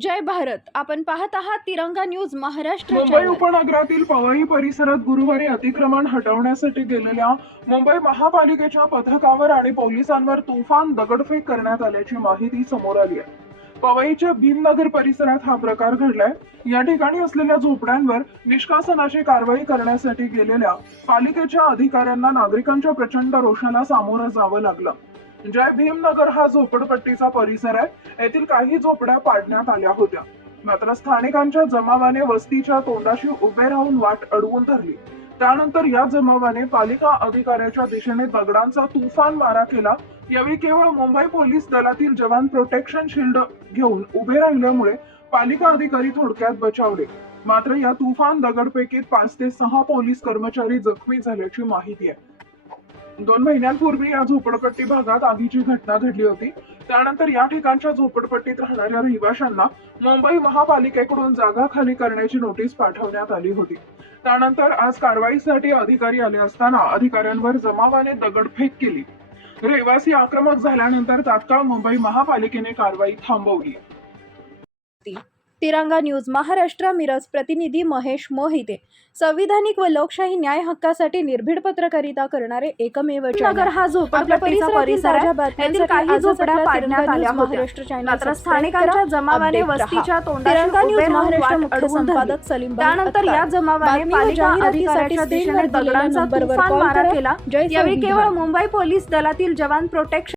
जय भारत. आपण पाहत आहात तिरंगा न्यूज महाराष्ट्र मुंबई. उपनगरातील पवई परिसरात गुरुवारी अतिक्रमण हटवण्यासाठी गेलेल्या मुंबई महापालिकेच्या पथकावर आणि पोलिसांवर तुफान दगडफेक करण्यात आल्याची माहिती समोर आली आहे. पवईच्या भीमनगर परिसरात हा प्रकार घडलाय. या ठिकाणी असलेल्या झोपड्यांवर निष्कासनाची कारवाई करण्यासाठी गेलेल्या पालिकेच्या अधिकाऱ्यांना नागरिकांच्या प्रचंड रोषाला सामोरं जावं लागलं. जय भीमनगर हा झोपडपट्टीचा परिसर आहे. येथील काही झोपड्या पाडण्यात आल्या होत्या. मात्र स्थानिकांच्या जमावाने वस्तीच्या तोंडाशी उभे राहून वाट अडवून धरली. त्यानंतर या जमावाने पालिका अधिकाऱ्याच्या दिशेने दगडांचा तुफान मारा केला. यावेळी केवळ मुंबई पोलीस दलातील जवान प्रोटेक्शन शिल्ड घेऊन उभे राहिल्यामुळे पालिका अधिकारी थोडक्यात बचावले. मात्र या तुफान दगडफेकीत पाच ते सहा पोलीस कर्मचारी जखमी झाल्याची माहिती आहे. दोन महिन्यांपूर्वी या झोपडपट्टी भागात आगीची घटना घडली होती. त्यानंतर या ठिकाणच्या झोपडपट्टीत राहणाऱ्या रहिवाशांना मुंबई महापालिकेकडून जागा खाली करण्याची नोटीस पाठवण्यात आली होती. त्यानंतर आज कारवाईसाठी अधिकारी आले असताना अधिकाऱ्यांवर जमावाने दगडफेक केली. रहिवासी आक्रमक झाल्यानंतर तात्काळ मुंबई महापालिकेने कारवाई थांबवली. तिरंगा न्यूज महाराष्ट्र मिरज प्रतिनिधी महेश मोहिते. संविधानिक व लोकशाही न्याय हक्कासाठी निर्भीड पत्रकारिता करणारे एकमेव नगर हा स्थानिकांच्या जमावाने वस्तीच्या उभे राहून वाट अडवून धरली. त्यानंतर या जमावाने पालिका अधिकाऱ्याच्या दिशेने दगडांचा तुफान मारा केला. यावेळी केवळ मुंबई पोलीस दलातील जवान प्रोटेक्शन